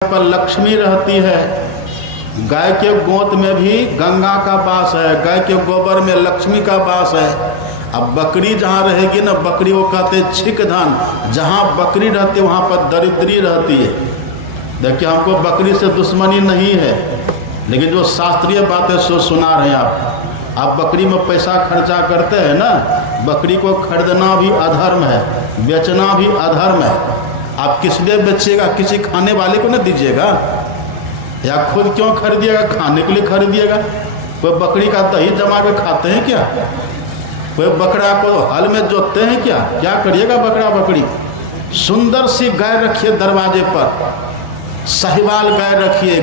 पर लक्ष्मी रहती है। गाय के गोंत में भी गंगा का वास है, गाय के गोबर में लक्ष्मी का वास है। अब बकरी जहाँ रहेगी ना, बकरी वो कहते हैं छिक धन, जहाँ बकरी रहती है वहाँ पर दरिद्री रहती है। देखिए, हमको बकरी से दुश्मनी नहीं है, लेकिन जो शास्त्रीय बातें सो सुना रहे हैं आप बकरी में पैसा खर्चा करते हैं ना, बकरी को खरीदना भी अधर्म है, बेचना भी अधर्म है। आप किस लिए बेचिएगा? किसी खाने वाले को न दीजिएगा, या खुद क्यों खरीदिएगा? खाने के लिए खरीदिएगा। कोई बकरी का दही जमा के खाते हैं क्या? कोई बकरा को हल में जोतते हैं क्या? क्या करिएगा बकरा बकरी? सुंदर सी गाय रखिए दरवाजे पर, साहिवाल गाय रखिए,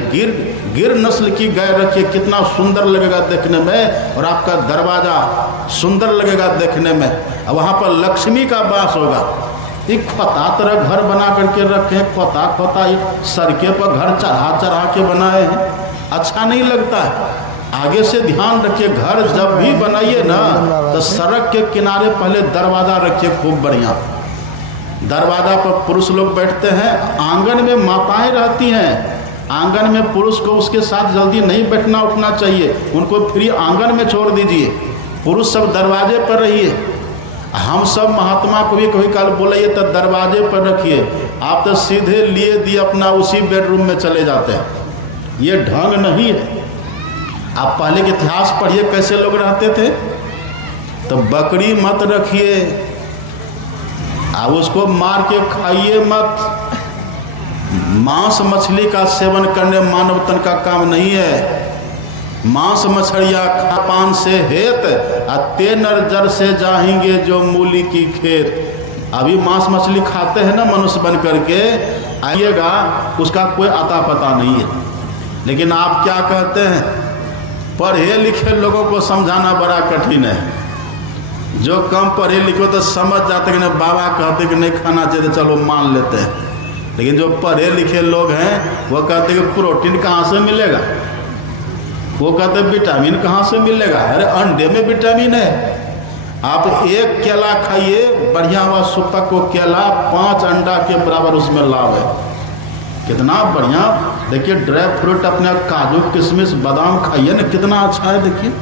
गिर नस्ल की गाय रखिए, कितना सुंदर लगेगा देखने में, और आपका दरवाज़ा सुंदर लगेगा देखने में। और वहाँ पर लक्ष्मी का वास होगा। एक खोता तरह घर बना करके रखे हैं, खोता सड़के पर घर चढ़ा के बनाए हैं, अच्छा नहीं लगता है। आगे से ध्यान रखिए, घर जब भी बनाइए ना तो सड़क के किनारे पहले दरवाज़ा रखिए खूब बढ़िया। दरवाज़ा पर पुरुष लोग बैठते हैं, आंगन में माताएं रहती हैं, आंगन में पुरुष को उसके साथ जल्दी नहीं बैठना उठना चाहिए, उनको फ्री आंगन में छोड़ दीजिए। पुरुष सब दरवाजे पर रहिए। हम सब महात्मा को भी कभी काल बोलिए तो दरवाजे पर रखिए, आप तो सीधे लिए दिए अपना उसी बेडरूम में चले जाते हैं। ये ढंग नहीं है। आप पहले के इतिहास पढ़िए, कैसे लोग रहते थे। तो बकरी मत रखिए, आप उसको मार के खाइए मत। मांस मछली का सेवन करने मानव तन का काम नहीं है। मांस मछलिया खापान से हेत अत्ते नर जर से जाएंगे जो मूली की खेत। अभी मांस मछली खाते हैं ना मनुष्य बन करके, आइएगा उसका कोई अता पता नहीं है। लेकिन आप क्या कहते हैं, पढ़े लिखे लोगों को समझाना बड़ा कठिन है। जो कम पढ़े लिखे तो समझ जाते कि नहीं, बाबा कहते कि नहीं खाना चाहिए तो चलो मान लेते हैं। लेकिन जो पढ़े लिखे लोग हैं वो कहते कि प्रोटीन कहाँ से मिलेगा, वो कहते विटामिन कहाँ से मिलेगा। अरे अंडे में विटामिन है। आप एक केला खाइए, बढ़िया हुआ सुपक को केला, 5 अंडा के बराबर उसमें लाभ है। कितना बढ़िया। देखिए ड्राई फ्रूट अपने काजू किशमिश बादाम खाइए ना, कितना अच्छा है। देखिए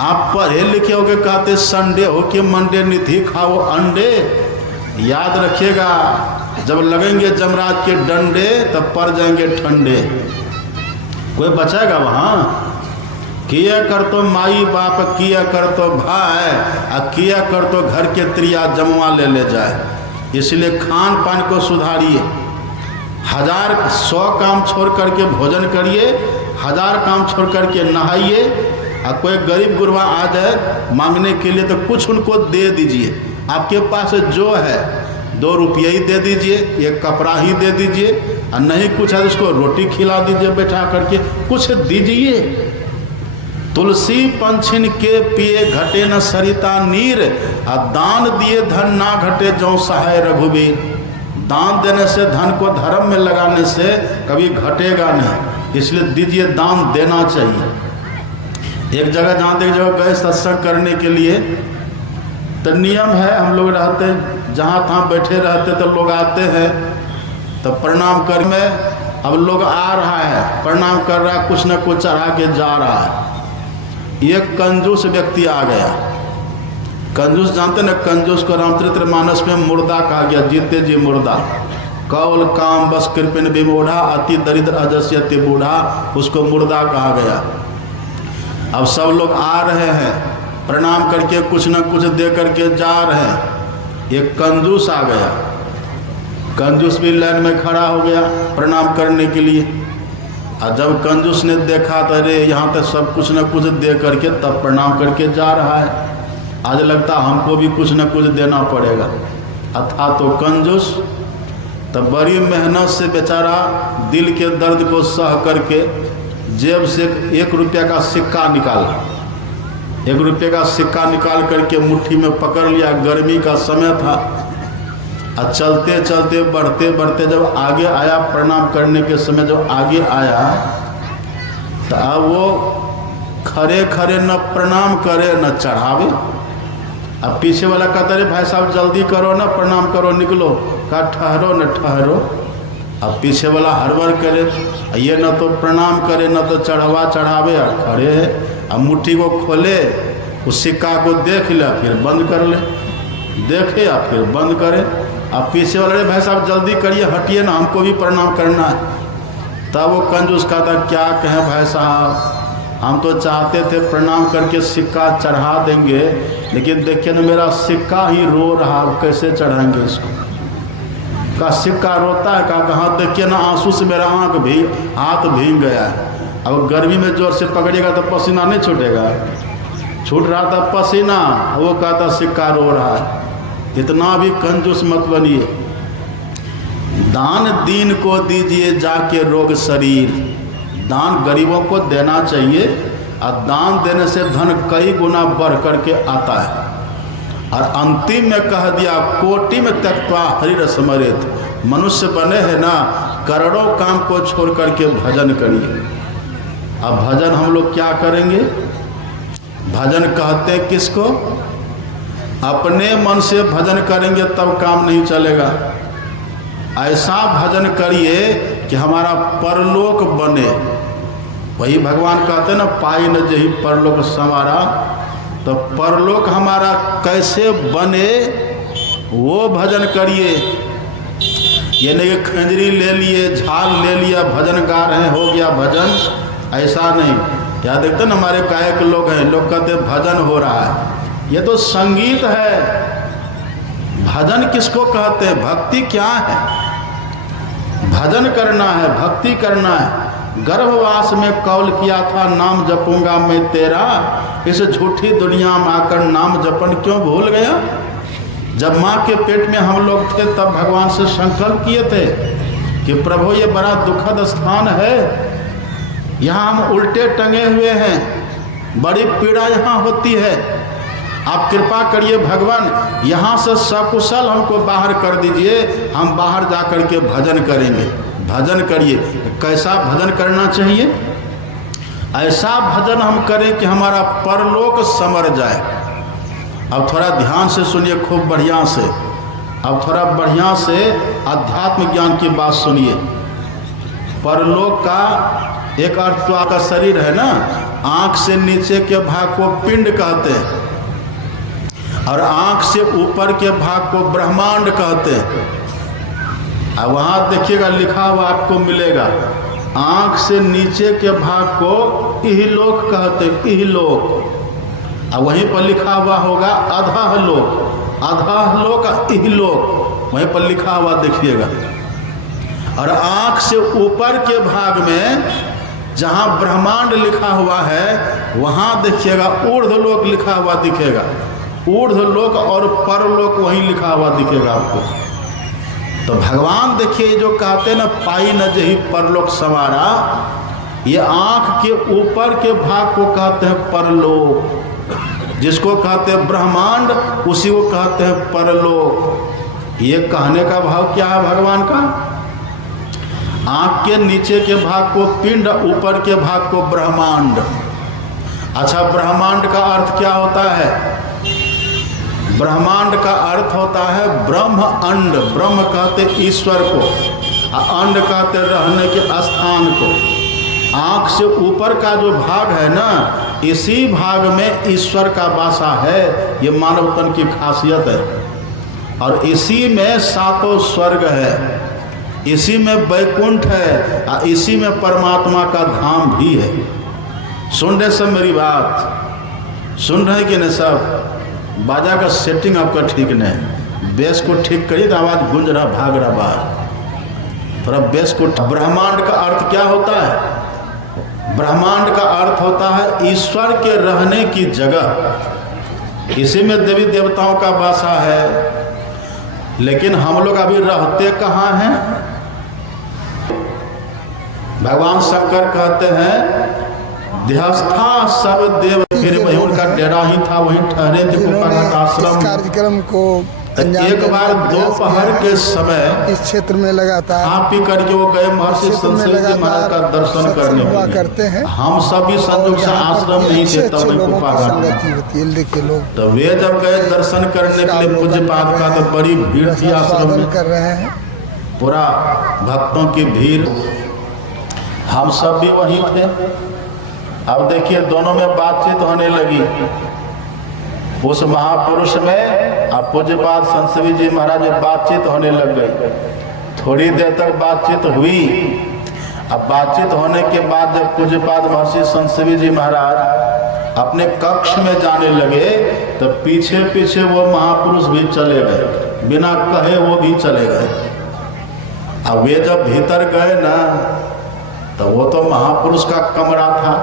आप पढ़े लिखे होके कहते संडे हो कि मंडे निधि खाओ अंडे। याद रखिएगा, जब लगेंगे जमराज के डंडे तब पड़ जाएंगे ठंडे। कोई बचाएगा वहाँ? किया कर तो माई बाप, किया कर तो भाई, और किया कर तो घर के त्रिया जमवा ले जाए। इसलिए खान पान को सुधारिए। 100 काम छोड़ करके भोजन करिए, 1000 काम छोड़ करके नहाइए। और कोई गरीब गुरबा आ जाए मांगने के लिए तो कुछ उनको दे दीजिए। आपके पास जो है 2 रुपये ही दे दीजिए, एक कपड़ा ही दे दीजिए, और नहीं कुछ है तो उसको रोटी खिला दीजिए बैठा करके, कुछ दीजिए। तुलसी पंछिन के पिए घटे न सरिता नीर, और दान दिए धन ना घटे जो सहाय रघुवीर। दान देने से, धन को धर्म में लगाने से कभी घटेगा नहीं, इसलिए दीजिए, दान देना चाहिए। एक जगह जहाँ एक जगह गए सत्संग करने के लिए, तो नियम है, हम लोग रहते जहाँ तहाँ बैठे रहते, तो लोग आते हैं तो प्रणाम कर में, अब लोग आ रहा है प्रणाम कर रहा है, कुछ न कुछ चढ़ा के जा रहा है। एक कंजूस व्यक्ति आ गया। कंजूस जानते ना, कंजूस को रामचरितमानस में मुर्दा कहा गया, जीते जी मुर्दा। कौल काम बस कृपिन विमूढ़ा, अति दरिद्र अजस्य अति बूढ़ा, उसको मुर्दा कहा गया। अब सब लोग आ रहे हैं, प्रणाम करके कुछ न कुछ दे करके जा रहे हैं। एक कंजूस आ गया, कंजूस भी लाइन में खड़ा हो गया प्रणाम करने के लिए। और जब कंजूस ने देखा तो अरे यहाँ तक सब कुछ न कुछ दे करके तब प्रणाम करके जा रहा है, आज लगता हमको भी कुछ न कुछ देना पड़ेगा। अथा तो कंजूस तो बड़ी मेहनत से बेचारा दिल के दर्द को सह करके जेब से 1 रुपया का सिक्का निकाला। 1 रुपये का सिक्का निकाल करके मुट्ठी में पकड़ लिया। गर्मी का समय था, और चलते चलते बढ़ते बढ़ते जब आगे आया, प्रणाम करने के समय जब आगे आया, तो अब वो खड़े खड़े न प्रणाम करे न चढ़ावे। अब पीछे वाला कहता, अरे भाई साहब जल्दी करो ना, प्रणाम करो, निकलो। कहा ठहरो न ठहरो, अब पीछे वाला हड़बड़ करे, ये न तो प्रणाम करे न तो चढ़ावा चढ़ावे, और खड़े है। अब मुट्ठी को खोले, उस सिक्का को देख ले फिर बंद कर ले, देखे या फिर बंद करे। अब पीछे वाले भाई साहब जल्दी करिए, हटिए ना, हमको भी प्रणाम करना है। तब वो कंजूस कहता क्या कहें भाई साहब, हम तो चाहते थे प्रणाम करके सिक्का चढ़ा देंगे, लेकिन देखिए ना मेरा सिक्का ही रो रहा, कैसे चढ़ाएंगे इसको। का सिक्का रोता है, कहा देखिए ना आंसू से मेरा हाथ भीग गया है। अब गर्मी में जोर से पकड़ेगा तो पसीना नहीं छूटेगा, छूट रहा था पसीना, वो कहता सिक्का रो रहा है। इतना भी कंजूस मत बनिए। दान दीन को दीजिए जाके रोग शरीर, दान गरीबों को देना चाहिए, और दान देने से धन कई गुना बढ़ करके आता है। और अंतिम में कह दिया कोटि में त्यक्त्वा हरिर स्मरेत, मनुष्य बने हैं ना, करोड़ों काम को छोड़ करके भजन करिए। अब भजन हम लोग क्या करेंगे? भजन कहते हैं किसको? अपने मन से भजन करेंगे तब काम नहीं चलेगा। ऐसा भजन करिए कि हमारा परलोक बने। वही भगवान कहते हैं ना, पाई न जही परलोक संवारा। तो परलोक हमारा कैसे बने वो भजन करिए। ये नहीं खंजरी ले लिए, झाल ले लिया, भजन गा रहे हैं, हो गया भजन, ऐसा नहीं। क्या देखते ना हमारे गायक लोग हैं, लोग कहते हैं भजन हो रहा है, ये तो संगीत है। भजन किसको कहते हैं? भक्ति क्या है? भजन करना है, भक्ति करना है। गर्भवास में कौल किया था नाम जपूंगा मैं तेरा, इस झूठी दुनिया में आकर नाम जपन क्यों भूल गया? जब माँ के पेट में हम लोग थे तब भगवान से संकल्प किए थे कि प्रभु ये बड़ा दुखद स्थान है, यहाँ हम उल्टे टंगे हुए हैं, बड़ी पीड़ा यहाँ होती है, आप कृपा करिए भगवान, यहाँ से सकुशल हमको बाहर कर दीजिए, हम बाहर जा कर के भजन करेंगे। भजन करिए। कैसा भजन करना चाहिए? ऐसा भजन हम करें कि हमारा परलोक समर जाए। अब थोड़ा ध्यान से सुनिए, खूब बढ़िया से। अब थोड़ा बढ़िया से अध्यात्म ज्ञान की बात सुनिए। परलोक का एक अर्थ तो आपका शरीर है ना, आँख से नीचे के भाग को पिंड कहते हैं, और आँख से ऊपर के भाग को ब्रह्मांड कहते हैं। अब वहाँ देखिएगा लिखा हुआ आपको मिलेगा, आँख से नीचे के भाग को इहलोक कहते हैं, इहलोक। अब वहीं पर लिखा हुआ होगा अधः लोक, अधः लोक इहलोक, वहीं पर लिखा हुआ देखिएगा। और आँख से ऊपर के भाग में जहाँ ब्रह्मांड लिखा हुआ है वहाँ देखिएगा ऊर्ध्वलोक लिखा हुआ दिखेगा। ऊर्ध्वलोक और परलोक वहीं लिखा हुआ दिखेगा आपको। तो भगवान देखिए जो कहते हैं ना, पाई न जही परलोक संवारा, ये आँख के ऊपर के भाग को कहते हैं परलोक, जिसको कहते हैं ब्रह्मांड उसी को कहते हैं परलोक। ये कहने का भाव क्या है भगवान का? आँख के नीचे के भाग को पिंड, ऊपर के भाग को ब्रह्मांड। अच्छा, ब्रह्मांड का अर्थ क्या होता है? ब्रह्मांड का अर्थ होता है ब्रह्म अंड। ब्रह्म कहते ईश्वर को, अंड कहते रहने के स्थान को। आँख से ऊपर का जो भाग है ना, इसी भाग में ईश्वर का वासा है। ये मानव तन की खासियत है। और इसी में सातों स्वर्ग है, इसी में वैकुंठ है, और इसी में परमात्मा का धाम भी है। सुन रहे सब मेरी बात? सुन रहे कि नहीं सब? बाजा का सेटिंग आपका ठीक नहीं, बेस को ठीक करिए तो आवाज़ गूंज रहा, भाग रहा बाहर। थोड़ा बेस को। ब्रह्मांड का अर्थ क्या होता है? ब्रह्मांड का अर्थ होता है ईश्वर के रहने की जगह। इसी में देवी देवताओं का वासा है, लेकिन हम लोग अभी रहते कहाँ हैं? भगवान शंकर कहते हैं देहस्था सब देव, फिर वही उनका डेरा ही था, वहीं ठहरे थे कुप्पाघाट आश्रम। कार्यक्रम को एक बार दोपहर के समय इस क्षेत्र में लगातार खा पी करके वो गए महर्षि संसद जी महाराज का दर्शन करने के लिए करते हैं। हम सभी संयोग से आश्रम नहीं थे तब में कुप्पाघाट में। तो वे जब गए दर्शन करने के लिए पूज्य पाद का, तो बड़ी भीड़ थी आश्रम में। कर रहे हैं पूरा भक्तों की भीड़, हम सब भी वहीं थे। अब देखिए दोनों में बातचीत होने लगी। उस महापुरुष में अब पूज्यपाद संत शिवी जी महाराज में बातचीत होने लग गई। थोड़ी देर तक बातचीत हुई। अब बातचीत होने के बाद जब पूज्यपाद महर्षि संत शिवी जी महाराज अपने कक्ष में जाने लगे तो पीछे पीछे वो महापुरुष भी चले गए, बिना कहे वो भी चले गए। अब वे जब भीतर गए ना तो वो तो महापुरुष का कमरा था।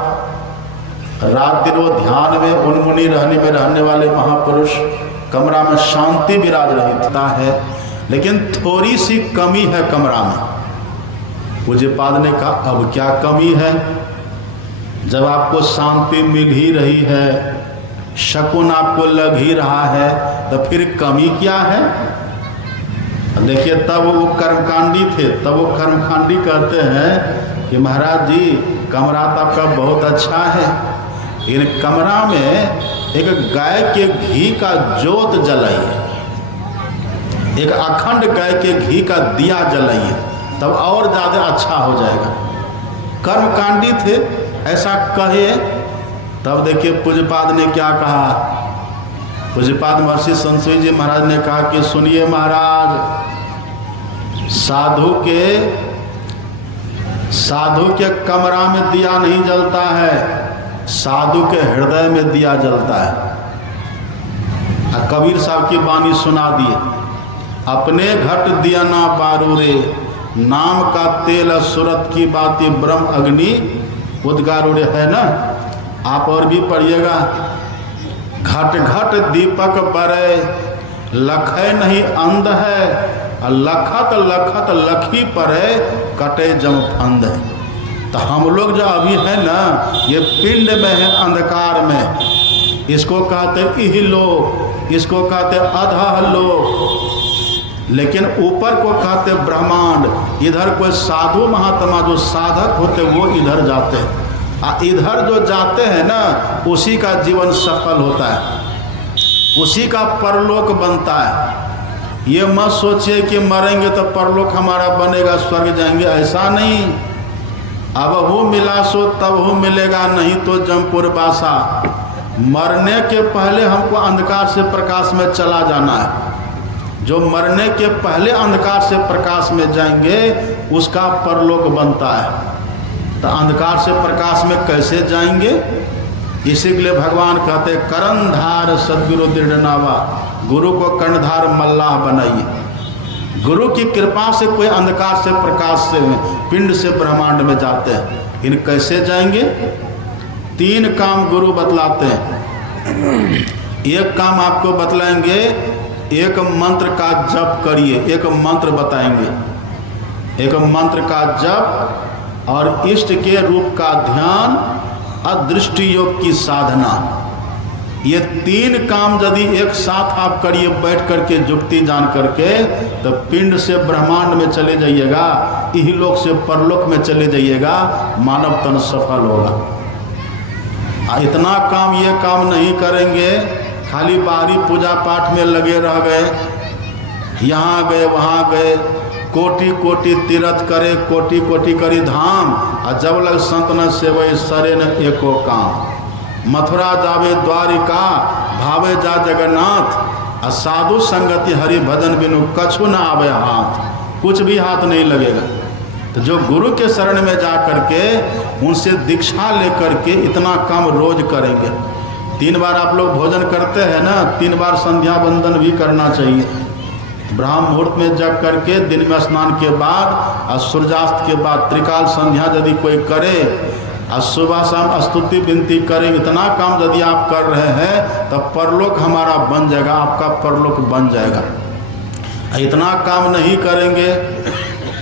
रात दिन वो ध्यान में उन्मुनी रहने वाले महापुरुष, कमरा में शांति विराज रहता है, लेकिन थोड़ी सी कमी है कमरा में। पूज्यपाद ने कहा अब क्या कमी है, जब आपको शांति मिल ही रही है, शकुन आपको लग ही रहा है, तो फिर कमी क्या है। देखिए तब वो कर्मकांडी थे, तब वो कर्मकांडी कहते हैं कि महाराज जी कमरा तो आपका बहुत अच्छा है, इन कमरा में एक गाय के घी का जोत जलाइए, एक अखंड गाय के घी का दिया जलाइए, तब और ज़्यादा अच्छा हो जाएगा। कर्मकांडी थे, ऐसा कहे। तब देखिए पूज्यपाद ने क्या कहा। पूज्यपाद महर्षि संत शिवी जी महाराज ने कहा कि सुनिए महाराज, साधु के कमरा में दिया नहीं जलता है, साधु के हृदय में दिया जलता है। कबीर साहब की वाणी सुना दिए, अपने घट दिया ना बारू रे, नाम का तेल सुरत की बाती ब्रह्म अग्नि उद्गारू रे, है ना। आप और भी पढ़िएगा। घट घट दीपक बरे, लखै नहीं अंध है, लखत लखत लखी परे, कटे जम फंद है। तो हम लोग जो अभी है ना, ये पिंड में है, अंधकार में। इसको कहते इहलोक, इसको कहते अधः लोक, लेकिन ऊपर को कहते ब्रह्मांड। इधर कोई साधु महात्मा जो साधक होते वो इधर जाते हैं, इधर जो जाते हैं ना उसी का जीवन सफल होता है, उसी का परलोक बनता है। ये मत सोचिए कि मरेंगे तो परलोक हमारा बनेगा, स्वर्ग जाएंगे, ऐसा नहीं। अब वो मिला सो तब वो मिलेगा, नहीं तो जमपुर बासा। मरने के पहले हमको अंधकार से प्रकाश में चला जाना है। जो मरने के पहले अंधकार से प्रकाश में जाएंगे उसका परलोक बनता है। तो अंधकार से प्रकाश में कैसे जाएंगे, इसी के लिए भगवान कहते कर्णधार सदगुरु दृढ़नावा, गुरु को कर्णधार मल्लाह बनाइए। गुरु की कृपा से कोई अंधकार से प्रकाश से पिंड से ब्रह्मांड में जाते हैं। इन कैसे जाएंगे, 3 काम गुरु बतलाते हैं। एक काम आपको बतलाएंगे, एक मंत्र का जप करिए, एक मंत्र बताएंगे, एक मंत्र का जप और इष्ट के रूप का ध्यान, अदृष्टि योग की साधना। ये 3 काम यदि एक साथ आप करिए बैठ करके जुक्ति जान करके, तो पिंड से ब्रह्मांड में चले जाइएगा, इहलोक से परलोक में चले जाइएगा, मानव तन सफल होगा। इतना काम ये काम नहीं करेंगे, खाली बाहरी पूजा पाठ में लगे रह गए, यहाँ गए वहाँ गए, कोटि कोटि तीर्थ करे, कोटि कोटि करी धाम, और जब लग संत न सेवै सरे न एको काम। मथुरा जावे द्वारिका, भावे जा जगन्नाथ, और साधु संगति हरि भजन बिनु कछु न आवे हाथ। कुछ भी हाथ नहीं लगेगा। तो जो गुरु के शरण में जा करके उनसे दीक्षा लेकर के इतना काम रोज करेंगे। 3 बार आप लोग भोजन करते हैं ना, 3 बार संध्या वंदन भी करना चाहिए। ब्राह्म मुहूर्त में जग करके, दिन में स्नान के बाद और सूर्यास्त के बाद त्रिकाल संध्या यदि कोई करे, और सुबह शाम स्तुति विनती करे, इतना काम यदि आप कर रहे हैं तो परलोक हमारा बन जाएगा, आपका परलोक बन जाएगा। इतना काम नहीं करेंगे,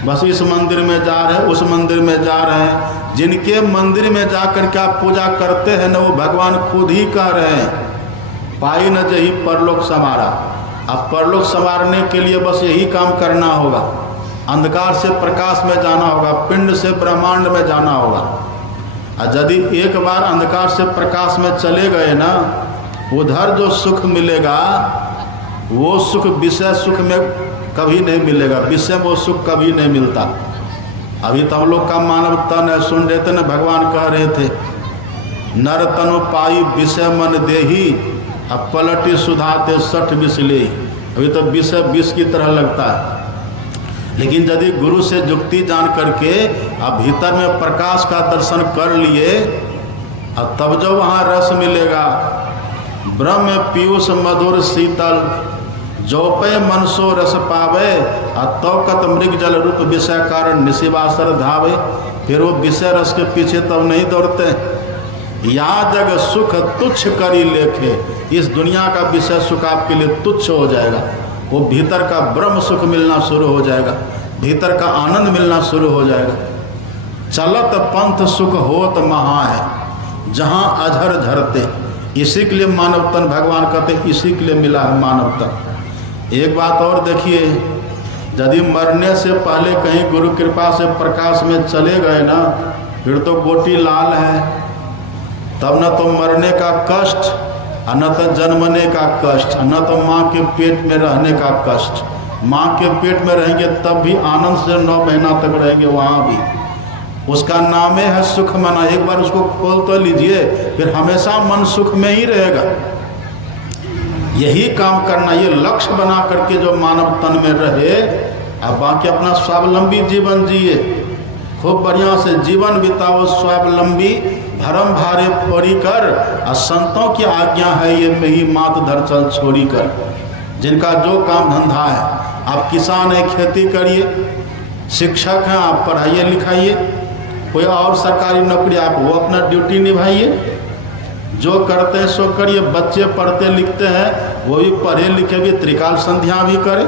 बस इस मंदिर में जा रहे हैं, उस मंदिर में जा रहे हैं। जिनके मंदिर में जा कर के आप पूजा करते हैं ना, वो भगवान खुद ही कह रहे हैं, पाई न जही परलोक संवारा। अब परलोक संवारने के लिए बस यही काम करना होगा, अंधकार से प्रकाश में जाना होगा, पिंड से ब्रह्मांड में जाना होगा। और यदि एक बार अंधकार से प्रकाश में चले गए ना, उधर जो सुख मिलेगा वो सुख विषय सुख में कभी नहीं मिलेगा, विषय में वो सुख कभी नहीं मिलता। अभी तो हम लोग का मानव तन है, सुन रहे थे ना, भगवान कह रहे थे नर तनु पाई विषय मन देही, अब पलटी सुधाते 60 विष ले। अभी तो विषय विष की तरह लगता है, लेकिन यदि गुरु से जुक्ति जान करके अब भीतर में प्रकाश का दर्शन कर लिए, अब तब जो वहाँ रस मिलेगा, ब्रह्म पीयूष मधुर शीतल, जौपे मनसो रस पावे, तौकत मृग जल रूप विषय कारण निशिवासर धावे। फिर वो विषय रस के पीछे तब नहीं दौड़ते। या जग सुख तुच्छ करी लेखे, इस दुनिया का विषय सुख आपके लिए तुच्छ हो जाएगा, वो भीतर का ब्रह्म सुख मिलना शुरू हो जाएगा, भीतर का आनंद मिलना शुरू हो जाएगा। चलत पंथ सुख होत महा है, जहाँ अझर झरते। इसी के लिए मानव तन भगवान कहते, इसी के लिए मिला है मानव तन। एक बात और देखिए, यदि मरने से पहले कहीं गुरु कृपा से प्रकाश में चले गए ना, फिर तो गोटी लाल है, तब न तो मरने का कष्ट, न तो जन्मने का कष्ट, न तो माँ के पेट में रहने का कष्ट। माँ के पेट में रहेंगे तब भी आनंद से 9 महीना तक रहेंगे, वहाँ भी उसका नाम है सुख मना। एक बार उसको खोल तो लीजिए, फिर हमेशा मन सुख में ही रहेगा। यही काम करना, ये लक्ष्य बना करके जो मानव तन में रहे, अब बाकी अपना स्वावलंबी जीवन जिए, खूब बढ़िया से जीवन बिताओ स्वावलंबी, धर्म भारे फोड़ी कर, और संतों की आज्ञा है ये में ही मात धर चल छोड़ी कर। जिनका जो काम धंधा है, आप किसान हैं खेती करिए, शिक्षक हैं आप पढ़ाइए लिखाइए, कोई और सरकारी नौकरी आप वो अपना ड्यूटी निभाइए, जो करते हैं सो करिए। बच्चे पढ़ते लिखते हैं, वो भी पढ़े लिखे भी त्रिकाल संध्या भी करें।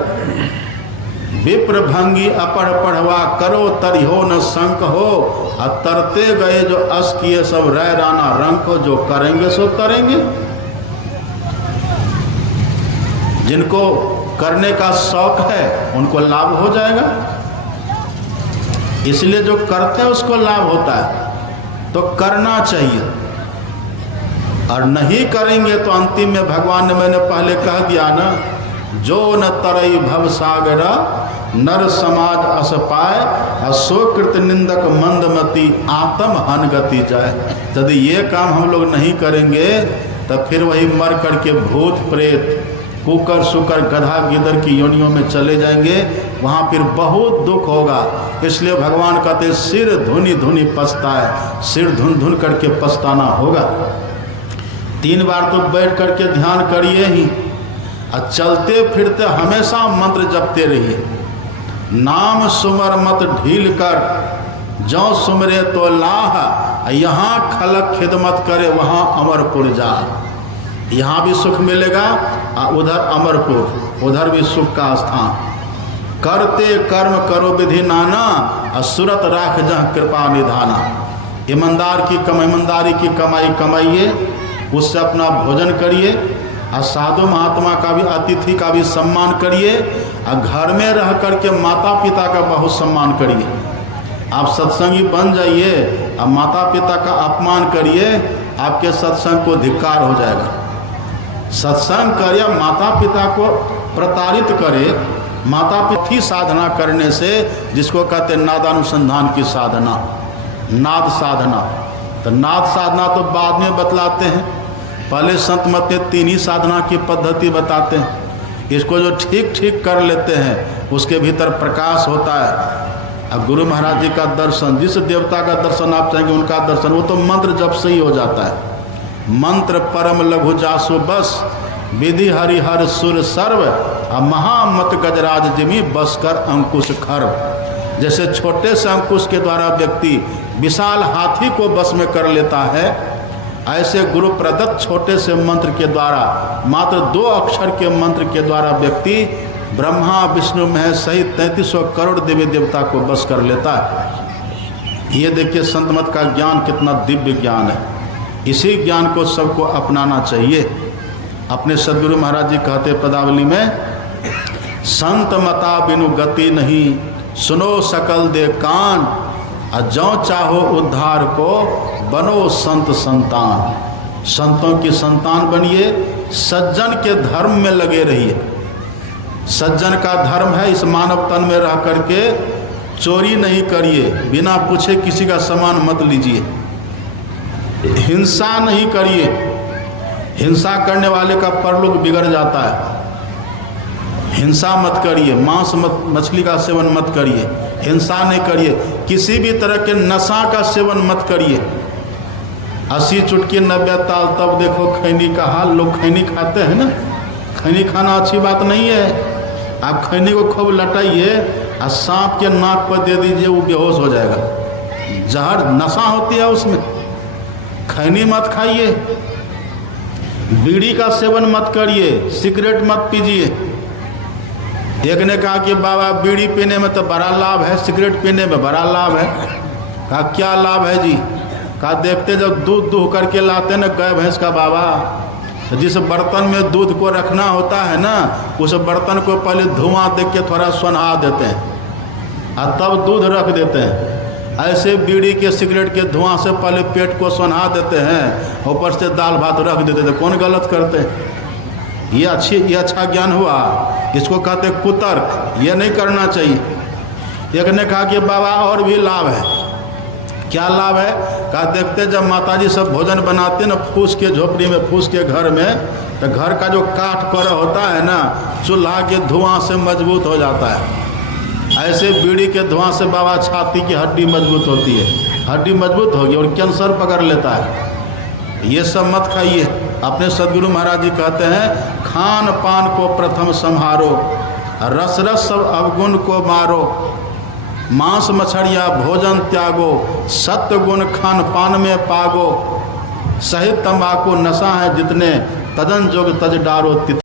विप्र भंगी अपढ़ पढ़वा करो तरि हो न शंक हो, और तरते गए जो अस किए सब रह राना रंग को, जो करेंगे सो तरेंगे। जिनको करने का शौक है उनको लाभ हो जाएगा, इसलिए जो करते हैं उसको लाभ होता है, तो करना चाहिए। और नहीं करेंगे तो अंतिम में भगवान ने, मैंने पहले कह दिया ना, जो न तरई भव सागरा नर समाज अस पाए, अशोकृत निंदक मंदमती आत्म हन गति जाए। यदि ये काम हम लोग नहीं करेंगे तब फिर वही मर करके भूत प्रेत कुकर सुकर गधा गिदर की योनियों में चले जाएंगे, वहाँ फिर बहुत दुख होगा। इसलिए भगवान कहते सिर धुनी धुनी पछताए, सिर धुन धुन करके पछताना होगा। 3 बार तो बैठ करके ध्यान करिए ही, और चलते फिरते हमेशा मंत्र जपते रहिए। नाम सुमर मत ढील कर, जो सुमरे तो लाह, यहाँ खलक खिदमत करे वहाँ अमरपुर जा। यहाँ भी सुख मिलेगा, उधर अमरपुर, उधर भी सुख का स्थान। करते कर्म करो विधि नाना, असुरत राख जहाँ कृपा निधाना। ईमानदारी की कमाई कमाइए, उससे अपना भोजन करिए, और साधु महात्मा का भी, अतिथि का भी सम्मान करिए, और घर में रह करके माता पिता का बहुत सम्मान करिए। आप सत्संगी बन जाइए, अब माता पिता का अपमान करिए, आपके सत्संग को धिक्कार हो जाएगा। सत्संग करे, माता पिता को प्रताड़ित करे, माता पिता साधना करने से, जिसको कहते हैं नादानुसंधान की साधना, नाद साधना। तो नाद साधना तो बाद में बतलाते हैं, पहले संत मत 3 ही साधना की पद्धति बताते हैं। इसको जो ठीक ठीक कर लेते हैं उसके भीतर प्रकाश होता है। अब गुरु महाराज जी का दर्शन, जिस देवता का दर्शन आप चाहेंगे उनका दर्शन, वो तो मंत्र जब से ही हो जाता है। मंत्र परम लघु जासु बस, विधि हरिहर सुर सर्व, महामत गजराज जिमी बस कर अंकुश खर्व। जैसे छोटे से अंकुश के द्वारा व्यक्ति विशाल हाथी को बस में कर लेता है, ऐसे गुरु प्रदत्त छोटे से मंत्र के द्वारा, मात्र 2 अक्षर के मंत्र के द्वारा व्यक्ति ब्रह्मा विष्णु महेश सहित 3300 करोड़ देवी देवता को बस कर लेता है। ये देखिए संत मत का ज्ञान कितना दिव्य ज्ञान है। इसी ज्ञान को सबको अपनाना चाहिए। अपने सदगुरु महाराज जी कहते पदावली में, संत मता बिनु गति नहीं, सुनो सकल दे कान, जो चाहो उद्धार को बनो संत संतान। संतों की संतान बनिए, सज्जन के धर्म में लगे रहिए। सज्जन का धर्म है इस मानव तन में रह करके चोरी नहीं करिए, बिना पूछे किसी का सामान मत लीजिए, हिंसा नहीं करिए, हिंसा करने वाले का परलोक बिगड़ जाता है। हिंसा मत करिए, मांस मत, मछली का सेवन मत करिए, हिंसा नहीं करिए, किसी भी तरह के नशा का सेवन मत करिए। 80 चुटकी 90 ताल तब देखो खैनी का हाल। लोग खैनी खाते हैं ना, खैनी खाना अच्छी बात नहीं है। आप खैनी को खूब लटाइए और सांप के नाक पर दे दीजिए, वो बेहोश हो जाएगा। जहर नशा होती है उसमें। खैनी मत खाइए, बीड़ी का सेवन मत करिए, सिगरेट मत पीजिए। एक ने कहा कि बाबा बीड़ी पीने में तो बड़ा लाभ है, सिगरेट पीने में बड़ा लाभ है। कहा क्या लाभ है जी? कहा देखते जब दूध दूह करके लाते ना गाय भैंस का बाबा, तो जिस बर्तन में दूध को रखना होता है ना, उस बर्तन को पहले धुआं देख के थोड़ा सुनहा देते हैं और तब दूध रख देते हैं। ऐसे बीड़ी के सिगरेट के धुआं से पहले पेट को सुनहा देते हैं, ऊपर से दाल भात रख देते थे। कौन गलत करते हैं? ये अच्छा ज्ञान हुआ, इसको कहते कुतर्क। ये नहीं करना चाहिए। एक ने कहा कि बाबा और भी लाभ है। क्या लाभ है? कहा देखते जब माताजी सब भोजन बनाते ना फूस के झोपड़ी में, फूस के घर में, तो घर का जो काठ कर होता है ना, चूल्हा के धुआं से मजबूत हो जाता है। ऐसे बीड़ी के धुआं से बाबा छाती की हड्डी मजबूत होती है, हड्डी मजबूत होगी और कैंसर पकड़ लेता है। ये सब मत खाइए। अपने सदगुरु महाराज जी कहते हैं खान पान को प्रथम संहारो, रस रस सब अवगुण को मारो, मांस मछलिया भोजन त्यागो, सत्य गुण खान पान में पागो, सहित तंबाकू नशा है जितने, तजन जोग तज डारो।